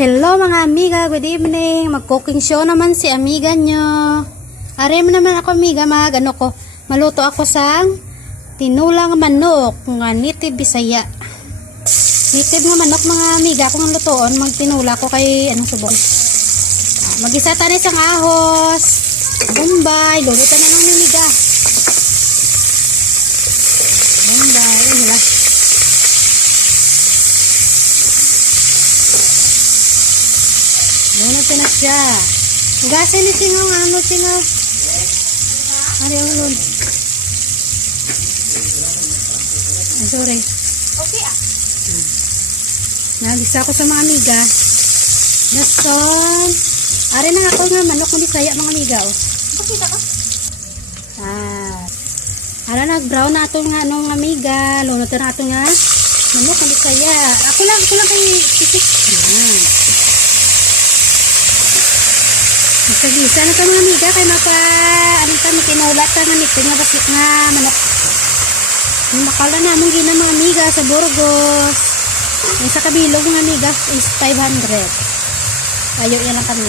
Hello mga amiga, good evening. Mag-cooking show naman si amiga nyo. Are mo naman ako amiga, maluto ako sang tinulang manok nga native Bisaya. Native nga manok mga amiga, kung lutoon, magtinula ko kay anong subon. Mag-isa tayo isang ahos, bumbay, lulutan na ng amiga. Bumbay, ano lang. Lunod na siya. Hugasin ni singaw nga. Ano singaw? Ari ang lunod. Ay, sorry. Okay ah. Nagisa ko sa mga amiga. Dason. Ari na ako nga manok ng Bisaya mga amiga. Oh. Pakita ka? Ara nag-brown na ato nga nung amiga. Lunod na ato nga manok ng Bisaya. Ako lang kay isik. Yan. Isa-gisa na ito mga amiga kay makinulat ka nga nito nga basik nga manok. Makala namin gina mga amiga sa Burgos. Yung sa kabilog mga amiga is 500. Ayaw yan lang kami.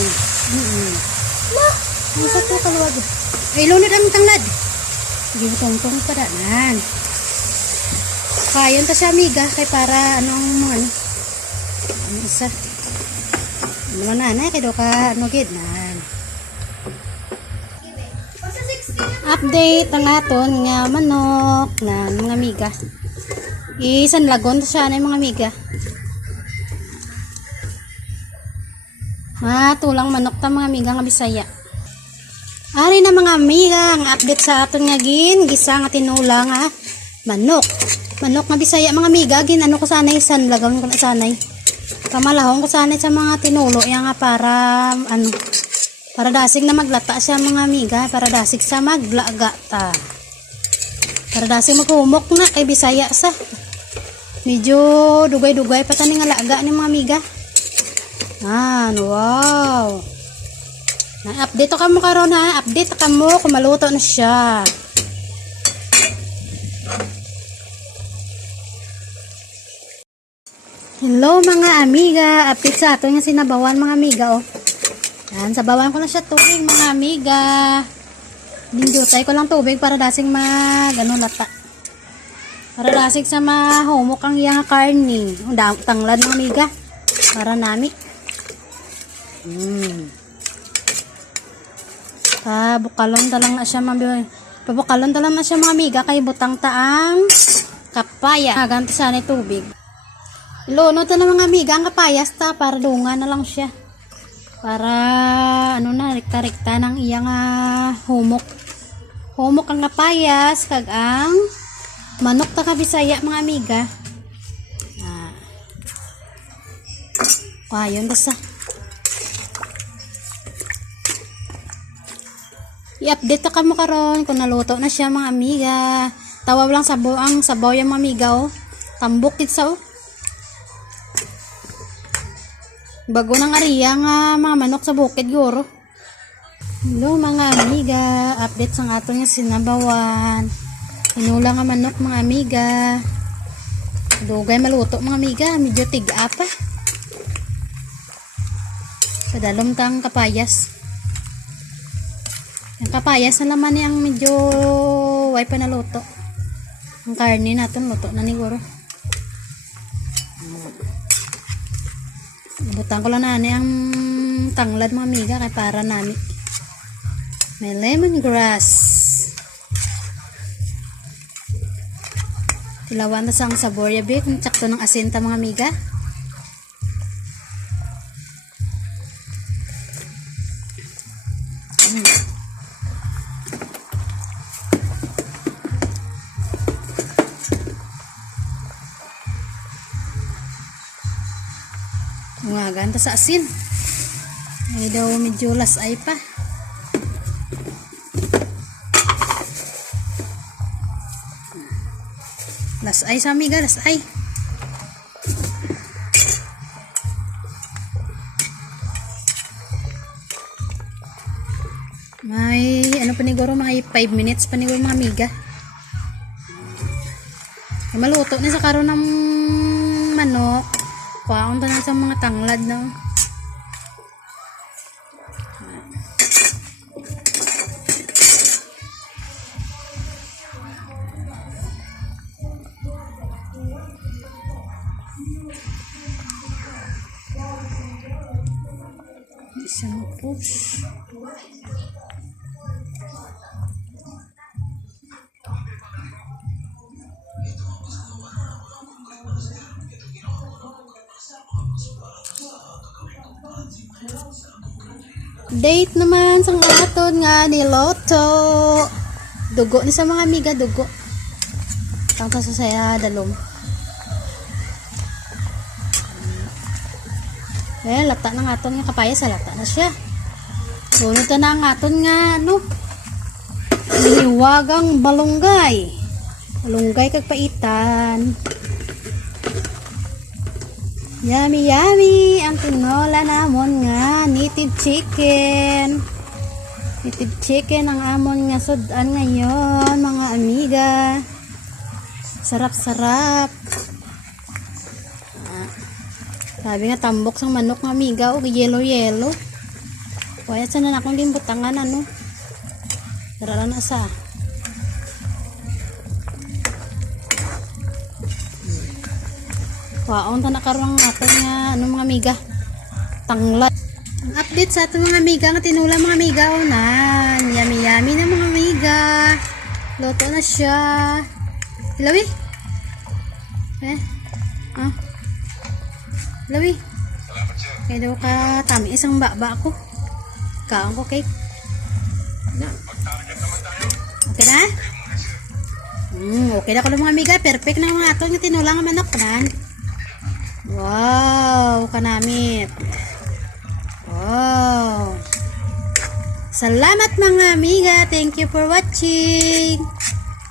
Ang sa ito kaluwag. Ay lunod ang tanglad. Hindi mo tong pa daanan. Kayon ta siya amiga kay para anong mga ano isa. Ano na kay do ka ano gid na. Update ang aton nga manok na mga amiga. Isan lagon siya na mga amiga. Tulang manok ta mga amiga nga Bisaya. Ari na mga amiga ang update sa aton nga gisa nga tinula nga manok. Manok nga Bisaya mga amiga ano ko sanay isan lagon ko na sanay. Kamalahong ko sanay sa mga tinulo yang nga para ano para dasig na maglata siya mga amiga, para dasig sa maglaga ta. Para dasig maghumok na kay Bisaya sa. Medyo dugay-dugay pa tani nga laga ni mga amiga. Wow. Na-update ka mo karon ha, update ka mo kung maluto na siya. Hello mga amiga, update sa ato nga sinabawan mga amiga oh. Yan, sabawan ko na siya tubig mga amiga. Dinjutay ko lang tubig para dasing lata. Para dasing sa mahumok ang iyang karni. Tanglad mga amiga. Para nami. Bukalon talang na siya mga pabukalon talang na siya mga amiga kay butang taang kapaya. Ganto sana tubig. Lunod na mga amiga ang kapayas ta para dunga na lang siya. Para ano na rekta-rekta ng iyang humok. Humok ang kapayas kag ang manok ta ka Bisaya mga amiga. Kayon basta. I-update ka mo karon kung naluto na siya mga amiga. Tawaw lang ang sabaw yung mga amiga oh. Tambok kitsa oh. Bago ng ariya nga mga manok sa bukid guro. Hello mga amiga, update sa ato nga sinabawan. Tinula nga manok mga amiga. Dugay maluto mga amiga, medyo tiga pa. Padalom tang kapayas. Ang kapayas na laman niyang medyo way pa naluto. Ang karne natin luto na ni guro. Butang ko lang na ang tanglad mga amiga kay para nami. May lemongrass. Tilawan na sang sabor yabi kung tsakto ng asinta mga amiga. Ganta sa asin. Ay daw medyo lasay pa. Lasay sa amiga, lasay. May ano paniguro mga 5 minutes paniguro mga amiga. Maluto na sa karon ng manok. Kuhaon ta na sa mga tanglad na. Isa mo push. Date naman sang aton nga ni Lotto. Dugo ni sa mga amiga, dugo. Tang sa saya dalom. Lata ng aton nga kapaya sa lata na siya. Sunod na ang aton nga liwagang balunggay. Balunggay kag paitan. Yummy yummy ang tinola namon nga native chicken. Native chicken ang amon nga sudan ngayon mga amiga. Sarap-sarap. Sabi nga tambok sang manok nga amiga o yellow. Kaya sana na akong limbutangan Darala na sa. Waon ta nakaroon natin nga mga amiga. Tanglad. Ang update sa ating mga amiga nga tinula mga amiga yummy yummy na mga amiga. Luto na siya. Lawi. Lawi. Kaya daw ka tami isang baba ko. Kaon ko cake. Okay na? Okay na ko ng mga amiga. Perfect na mga ato nga tinula nga manok nan. Wow, kanamit. Wow. Salamat mga amiga. Thank you for watching.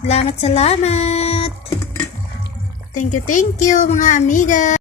Salamat. Thank you mga amiga.